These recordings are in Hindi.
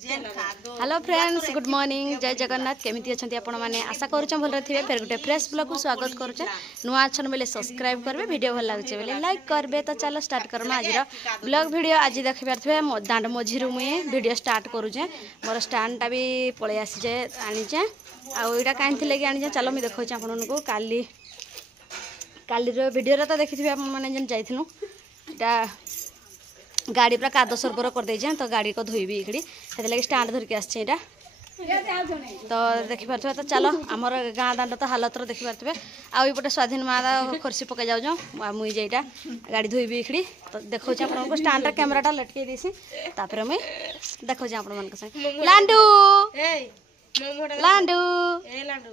हेलो फ्रेंड्स गुड मॉर्निंग जय जगन्नाथ केमिति अछंती आपण माने आशा करूछ भल थिबे फेर गुटे फ्रेश ब्लॉग को स्वागत करूछ नुआ अछन बेले सब्सक्राइब करबे वीडियो भल लागछ बेले लाइक करबे तो चलो स्टार्ट करमा आजिर ब्लॉग वीडियो आज देखबार थिबे दांड मझिरु मुई वीडियो स्टार्ट करूछ मोर स्टैंड टा भी पळे आसी जे आनी जे आ एटा काइन थिले कि आनी जे चलो मी देखौछ आपण को काली काली रो वीडियो रे तो देखिथिबे आपण माने जन जाइथिनु एटा गाड़ी पूरा काद सरबर कर दे तो गाड़ी को धोईबी इकड़ी से लगे स्टैंड धरिक आसछे एटा तो देखि पारथबे तो चलो हमर गाँ दांड तो हालत देखि पारथबे आ इपटे स्वाधीन मादा खरसी पके जाउ जो मुई जेटा गाड़ी धोईबी इकड़ी तो देखौ छ आपन को स्टैंड रा कैमराटा लटके देसी तापर मैं देखौ छ आपन मन के संग लांडू लांडू ए लांडू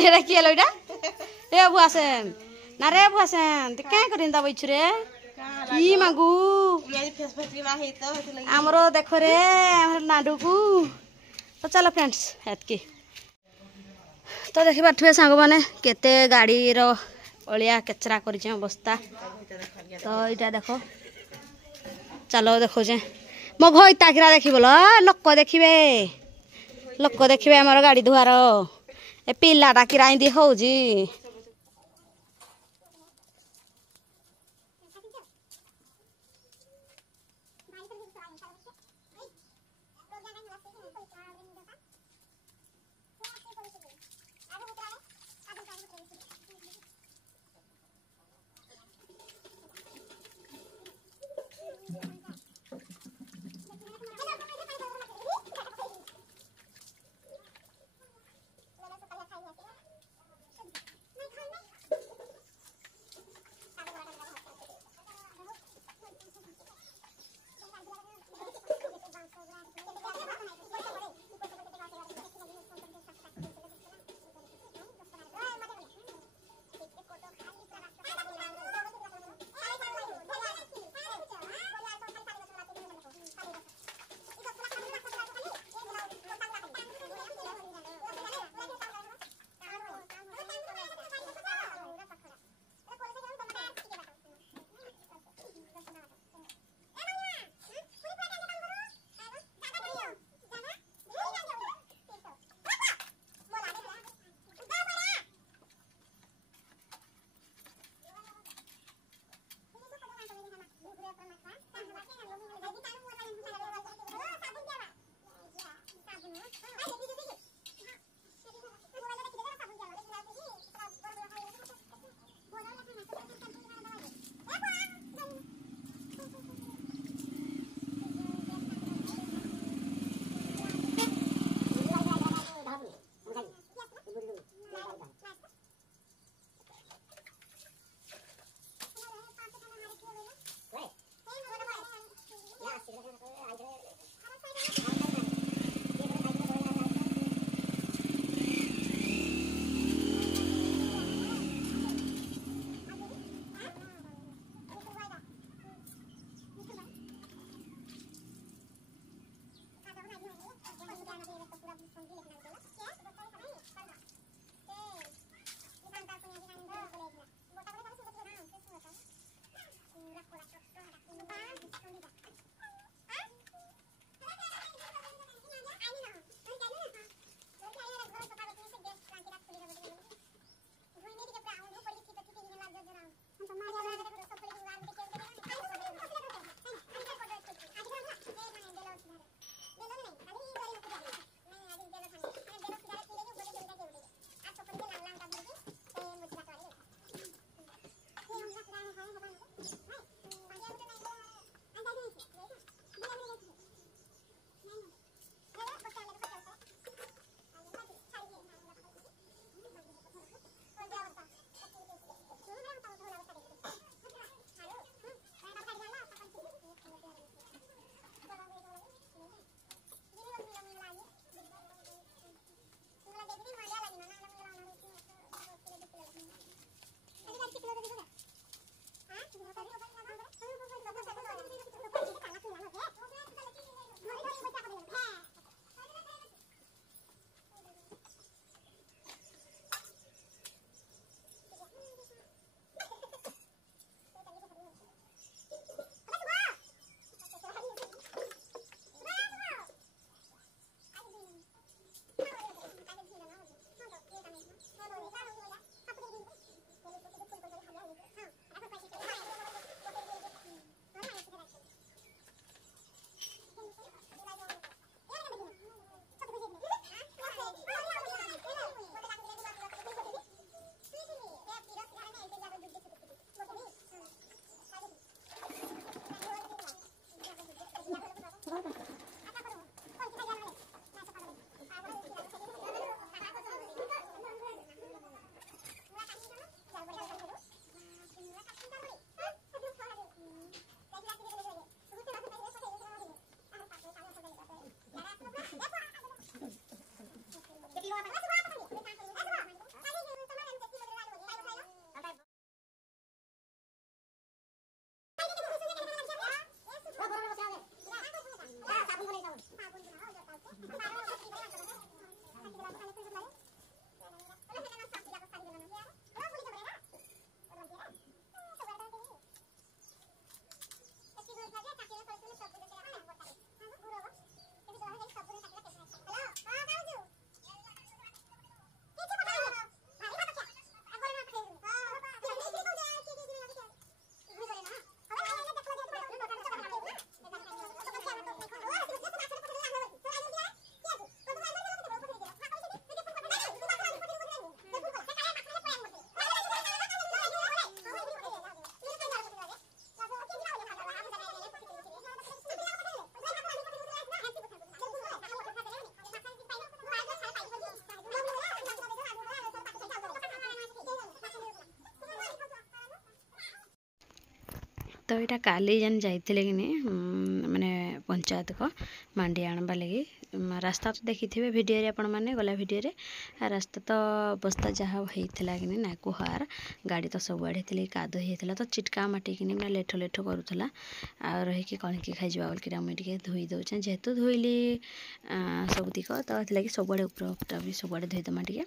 एरा की एलोइडा ए बुआसेन ना रे बुआसेन त काय करिन दा बैछु रे ई मागू आमरो देखो रे नाडू को तो चलो फ्रेंड्स हेतकी तो देखि पाथुए सांग माने केते गाड़ी रो ओलिया कचरा करिचे अवस्था तो इटा देखो चलो देखो जे मो भई ताकिरा देखि बोलो लोक देखिबे हमर गाड़ी धुआर ए पिलाटा किरा इंदी होउजी तो यहाँ काली जेन जाइए कि माने पंचायत को मांडी आनवा लगी रास्ता तो देखी थे भिडियो आपण मैंने गला भिडियो रास्ता तो अवस्था जहाँ होता कि नाकु हार गाड़ी तो सबुआड़े थी कादो होता तो चिटका माटी कि लेठ लेठ करूला आ रही कण की खाई बोलिक मुझे धोई दौचे जेहेतु धोइली सबुतिक तो लगे सबुआड़े ऊपर भी सबुआड़े धोईदमा टे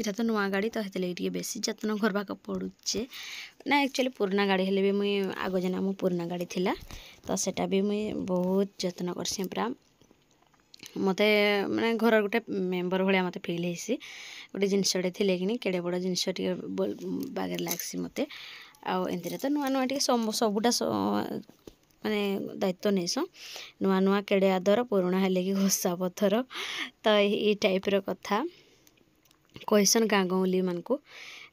इटा तो नुआ गाड़ी तो ये बेसी जत्न करवाक पड़ुचे ना एक्चुअली पुराना गाड़ी हेले भी मुई आग जेना मो पुराना गाड़ी थिला तो सेटा भी मुई बहुत जत्न करसी पूरा मते माने घर गोटे मेम्बर भाया मते फिल होसी गोटे जिनसटे थिले कि केड़े बड़ जिनस टे बागेर लागसी मते आमती तो नुआ नुआ टे सबुटा माने दायित्व नहीं नुआ नुआ केड़े आदर पुराणा हेले कि घोषा पथर तो ये टाइप कथा कहसन गाँ गौली मान को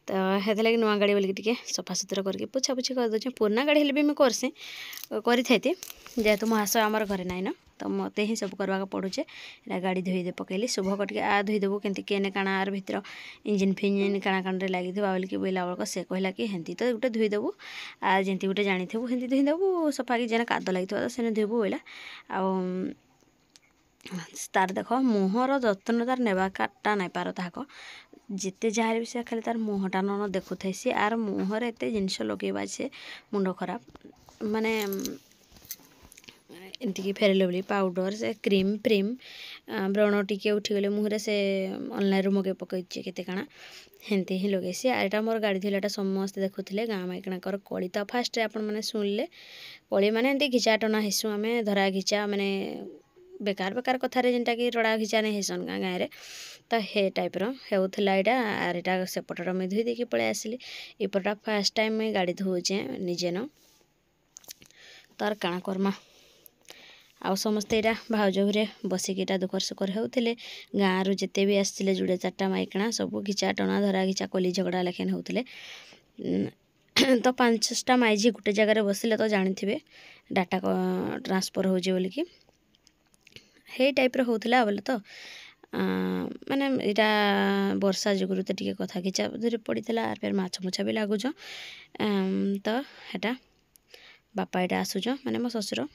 तो हेत लगे नुआ गाड़ी बोलिक टे सफा सुतरा करके पोछा पोछी कर दूचे पुराना गाड़ी हेले भी मुझे करसी करी जेहेतु मो हास आमर घरे नाइन तो मत ही सब करवाक पड़ुचे एटा गाड़ी धोईदे पकेली शुभ कटे आ धोईदेबू केमती केने काଣା आर भितर इंजिन फिंजिन काଣା काଣା लगी बोलिक बोला बेलक से कहला कि हेंती तो गोटे धोईदेबू आ जेंती गोटे जानीथबू हेंती धोईदेबू सफा कि जेना काद लगी तो सेने धोईबू बोला तार देख मुहर जत्न तार नेबाटा नाई पार ताक जिते जहाँ भी से खाली तार मुहटा न देखु थे सी आर मुहर एत जिनस लगेबा से मुंड खराब माने एमती फेयर लवली पाउडर से क्रीम फ्रीम व्रण टिके उठीगले मुहरे से ऑनलाइन मगे पकई केते काଣା हेंती ही लगेसी आर एटा मोर गाड़ी थिला समस्त देखुले गाँ माइकणाकर कली तो फास्ट आपण मैंने शुणिले कली मैंने एमती घिचा टना हेसु आम धरा घिचा माने बेकार बेकार कथार जेनटा कि रड़ा घिचा नहीं हेसन गाँ गाँव तो हे टाइप होता यहाँ आर एटा सेपटा मुझे धोई देकी पलि आसली एपटा फास्ट टाइम मुझे गाड़ी धोचे निजे न तार काଣା करमा आउ समस्ते यहाँ भाउज घरे बसिक इटा दुखर सुखर होते गाँव जिते भी आसते जुड़े चार्टा माइकणा सब घिचा टना धरा घिचा कली झगड़ा लेखेन होते तो 5टा माइझी गोटे जगार बसिले तो जानी डाटा ट्रांसफर हो बोलिकी हे टाइप होता बोले तो माने यहाँ वर्षा जुगुरु तो टे कथा खिचा धरी पड़ा फिर माछ मुछा भी लगुच तो हेटा बापा यहाँ आसुच माने मो ससुर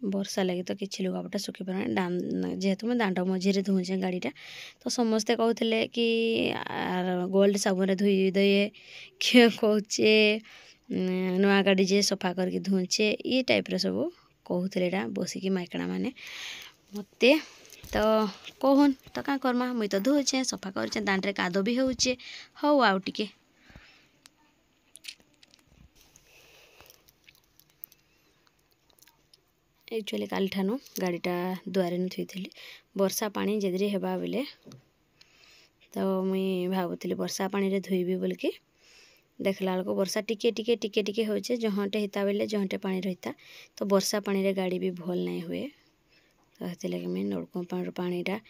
वर्षा लगी तो किसी लुगापटा सुखी पार जेहेतु मैं दांड मझीरे धोचे गाड़ीटा तो समस्ते कहते कि गोल्ड साबुन धोई दे किए कौचे नुआ गाड़ी जे सफा करके धोचे ये टाइप सब कहते बसिकी माइकणा मैंने मत तो कहन तो क्या करमा मुई तो धोचे सफा करे दांड्रे काद भी होचे हौ आउ टिके एक्चुअली काली ठानु गाड़ीटा दुआरे न थी वर्षा पानी जदि हेबा बेले तो मुई भावुली वर्षा पानी रे धोईबी बोलिकी देखला बेलू वर्षा टिके टिके टिके टिके होचे जहाँटे हिता बेले जहाँटे पानी रहीता तो वर्षा पानी रे गाड़ी भी भल नहीं हुए तो हेती लगे मुझे नलकूप पानीटा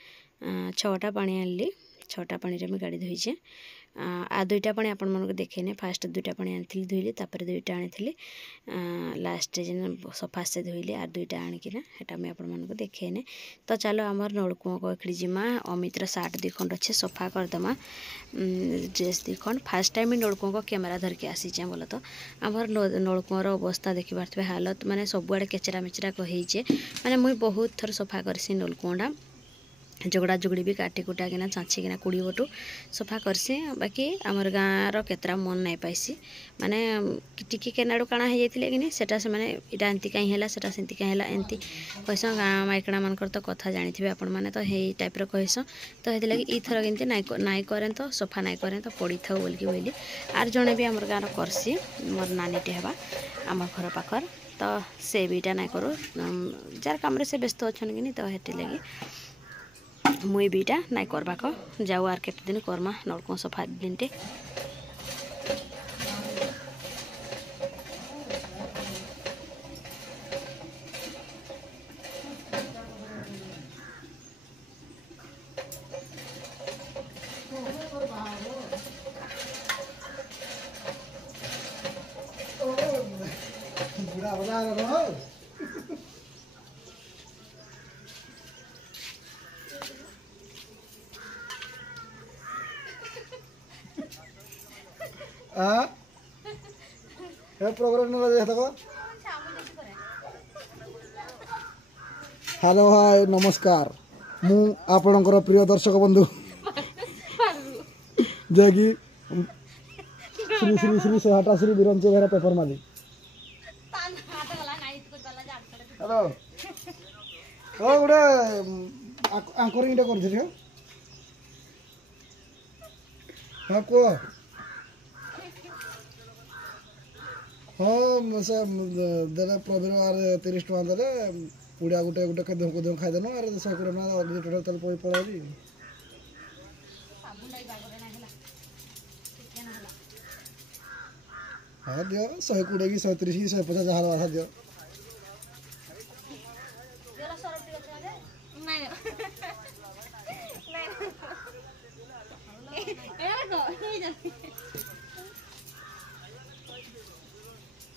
6टा पानी आनली 6टा पानी रे मुझे गाड़ी धोईचे आ 2टा पानी आपण मन देखेने फास्ट 2टा पानी आनी धोइली तापर 2टा आनी लास्ट जेन सफा से धोइली आर 2टा आनिकिना हेटा मुझे आपण मन देखेने तो चलो आमर नलकूप को एखड़ी जिमा अमितर सार्ट 2 खंड अच्छे सफा करदमा ड्रेस 2 खंड फास्ट टाइम नलकूप को कैमेरा धरके आसीचे बोल तो आमर नलकूपर अवस्था देखी पार्थे हालत माने सबुआड़े केचरा मेचरा कहीचे माने मुई बहुत थर सफा करसी नलकूपटा जोगड़ा जोगड़ी भी काटी कुटा किना चाँचिकिना कुड़ी बटू सफा करसी बाकी आमर गाँव केतरा मन नहीं पाइसी माने टिके केनाडू काଣା हो जाइए कि सेटा से माने इटा एंती कहीं है सेटा सेंती कहीं है एंती कहस गाँ माइकणा मानकर तो कथा जानी आपण मैंने तो हे टाइप कहस तो ये लगे ईथर केमती नाई करें तो सफा नाई करें तो पड़ी था बोलिकी बोली आर जड़े भी आमर गाँव करसी मोर नानीटे हेबा आम घर पाखर तो से भी इटा नाई करू जार काम से व्यस्त अच्छा कि तो हेटी लगी मुई बीटा नाई करवाक जाऊ आर केते दिन करमा नलकूप सफा दिनटे ए प्रोग्राम न दे देखो हेलो हाय नमस्कार मु आपणकर प्रिय दर्शक बंधु जेकि श्री श्री श्री सोहाटा श्री बिरंची बेहरा पेपर माली हेलो ओ गुडे एंकरिंग टा कर दियो हां को हाँ से देले प्रवीण आर 30 टका देले पुड़िया गुटे गुटे कदम खाई देनो आर 100 टका टोटल तल पळाली हाँ दियो 120 की 130 की 150 जहाँ वाला दियो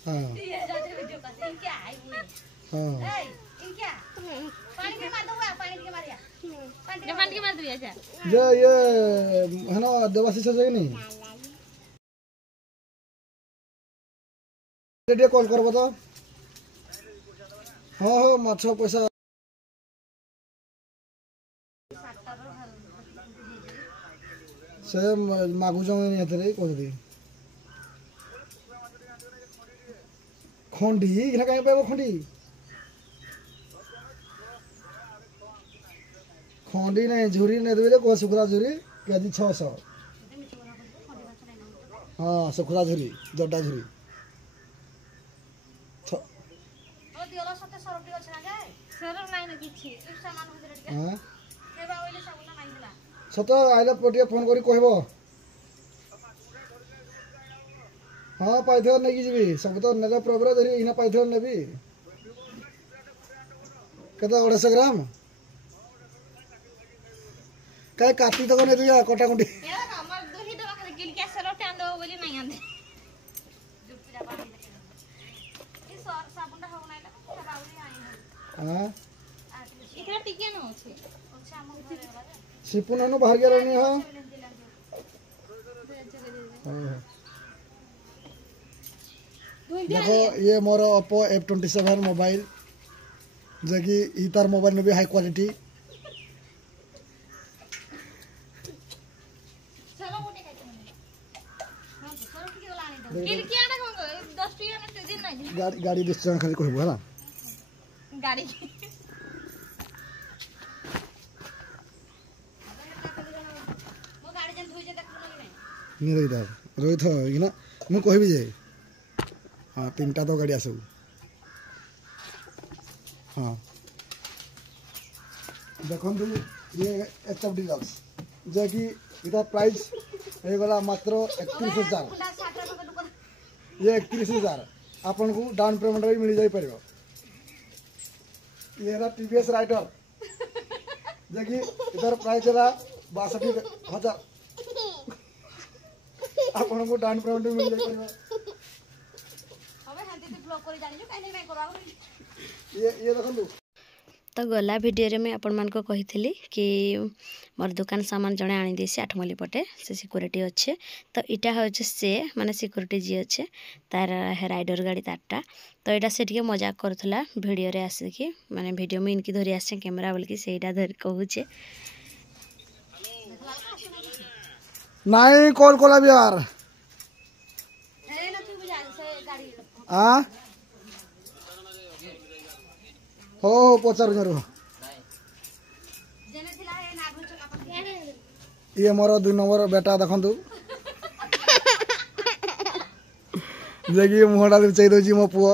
हाँ ये है ना देवाशीष है नहीं ये कॉल करबो तो हाँ हाँ माछ पैसा से मागुच नहीं कहते खंडी इना कहीं पाइब खंडी खंडी नहीं झुरी नहीं देवे कह सुखला झुरी केजी 600 हाँ सुखला झुरी जड्डा झुरी सत आइला टे फोन करी कहब हाँ पाइथर नहीं जी सब तो नेला प्रबर धरी इना पाइथर नेबी केते 250 ग्राम काय काटी तो ने दिया कोटा कुंडी हमर दोही दवा खाली गिल के सरो टान दो बोली नहीं आंदे जुपिरा पानी ई सर साबुनटा हो नाइला बाउली आई हां इकरा टिके न होछे अच्छा हम घरे सिपुननु बाहर गेल नहीं हो हां देखो ये मोर ओप्पो F27 मोबाइल जो कि इतार मोबाइल में भी हाई क्वालिटी गाड़ी 10 जन खाली कहबो हला गाड़ी मो गाड़ी जन धुई जे देखु नहीं रही था रोहित इना मु कहबी जे हाँ 3टा तो गाड़ी आसू हाँ देखो ये HF डीलक्स जो कि इधर प्राइस हो गला मात्र 31,000 ये 31,000 आपन को डाउन पेमेंट भी मिल जाई परबो ये है TVS राइडर जो कि इधर प्राइस है 62,000 आपन को डाउन पेमेंट भी मिल जाई परबो ये देखो तो गला भिडियो में आपण मान को कही कि मोर दुकान सामान जड़े आनी देसी आठमली पटे से सिक्योरिटी अच्छे तो इटा हूँ से माने सिक्योरिटी जी अच्छे तार राइडर गाड़ी तारटा तो यहाँ से टे मजाक करूला भिडियो रे आसिकी माने भिडियो में इनकी धरी आसे कैमेरा बोल कि सेटा धर कहूचे नहीं कॉल कोला यार आ हो पचार जरू ये मोर 2 नंबर बेटा देखंतु जेकी मुहडा लुचाई दोजी मो पुओ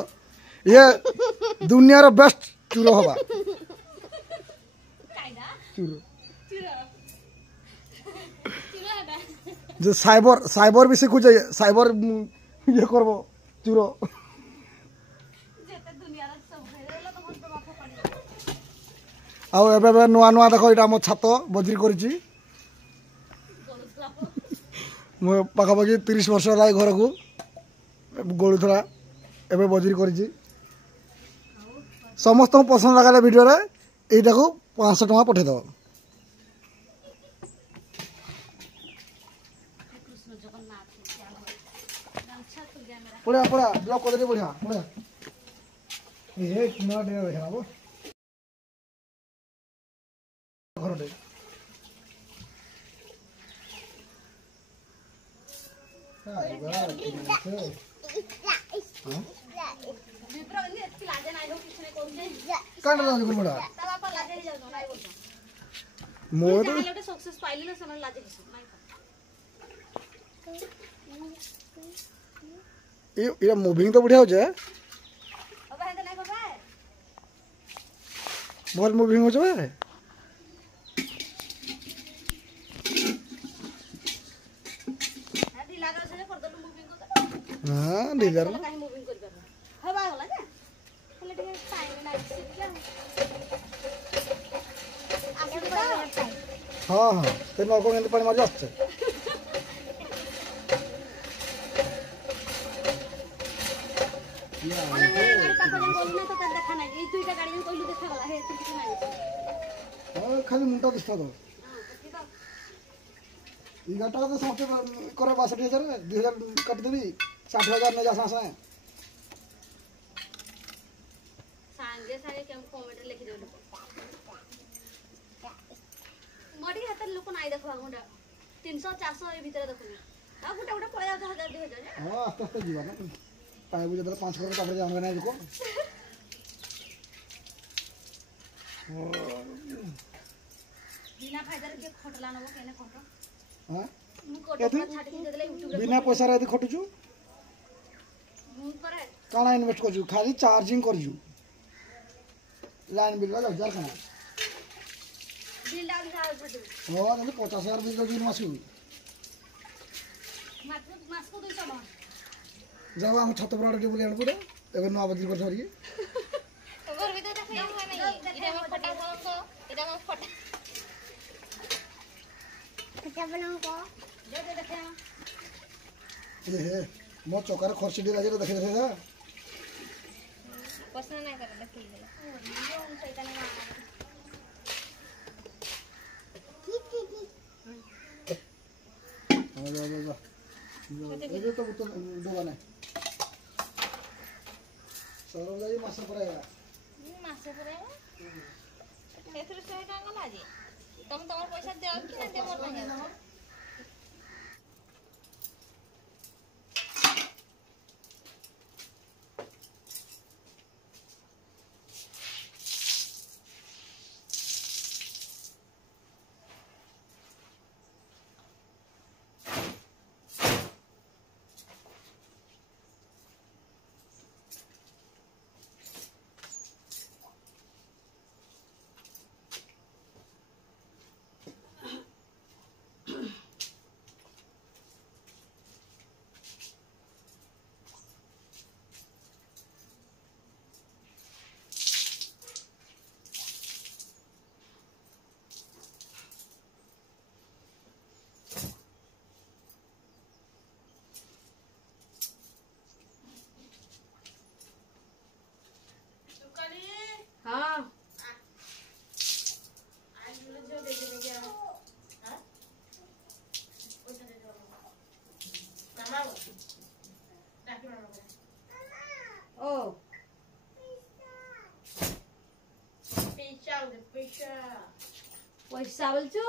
ये दुनिया रो बेस्ट चूरो होबा चूरो जो साइबर भी सिखु जाय साइबर ये करबो चूरो आउ एबे नुआ नुआ देखो इटा मो छात बजरी करछि मो पाखापाखि 30 वर्ष लाई घर को गोलुथरा एबे बजरी करछि समस्त पसंद लागले वीडियो रे एटा को 500 टका पठे दो पड़ा पड़ा ब्लॉक कर दे बढ़िया पड़ा ये कितना दे देखना वो घर दे हाय वाह कितना से हां विप्रो बंदी एतकी लाजे नाही हो किछ नाही करू दे काढ लाज कर बडा ता बापा लाजे जाऊ नाही बोलतो मो तो लोटे सक्सेस पाइले ना समान लाजे किछ नाही ये मूविंग तो बढ़िया हो जाए अब हेते नाही करबा बहुत मूविंग हो जाए ढिला कर से कर दलु मूविंग को हां डीलर काहे मूविंग कर कर हवा होला जे हेले टे टाइम नाही सिक्का आगे बढ़ा हाँ हाँ ते नको एंत पानी मारी आछे गाड़ी पाखो जन कोलु ना तो देखा नाही ए दुईटा गाड़ी जन कोलु देखा गला हे किछ नाही हां खाली मुंटा दिसता तो हां ई गाटा तो साथे करे 62000 2000 काट देबी 60000 ने जा सासा सांगे सांगे केम कमेंट लिखि देलो मोडी हाथ लोक नाही देखवा गुंडा 300 400 ए भीतर देखु आ गुंडा गुंडा पळा जा 1000 2000 हां आस्ते आस्ते जीवा ना पाए बुझे 5 करोड़ तापर जान ना देखो बिना फायदा के खटला नबो केने खट हां मु कोट पर छाडी के देले YouTube रे बिना पैसा रे खटुचू मु करे काना इन्वेस्ट करजू खाली चार्जिंग करजू लाइन बिल वाला हजार कना बिल डाउन जा फटू हो जल्दी 50000 बिल दो मासु मास को 200 टका जाओ हम छत पर आड़े बोले अनपुरा एबे नुआ बदली कर धरिए तोर भी तो देखै हम नहीं इटा हम फटा को इटा हम फटा फटा बनाऊ को जो दे देखै ए हे मो चोकार खर्च दे लागे देखे देखे जा पसंद नहीं कर देखि गेला हम शैतानी मार जा ये तो डोबा नहीं सरल जाई मास पर आया मासे परे एथरे 100 टका लाजे तुम तमर पैसा दे कि ना दे मोर नहीं हाँ ओ पैसा बोलचू